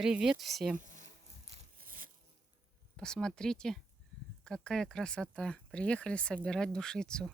Привет всем! Посмотрите, какая красота. Приехали собирать душицу.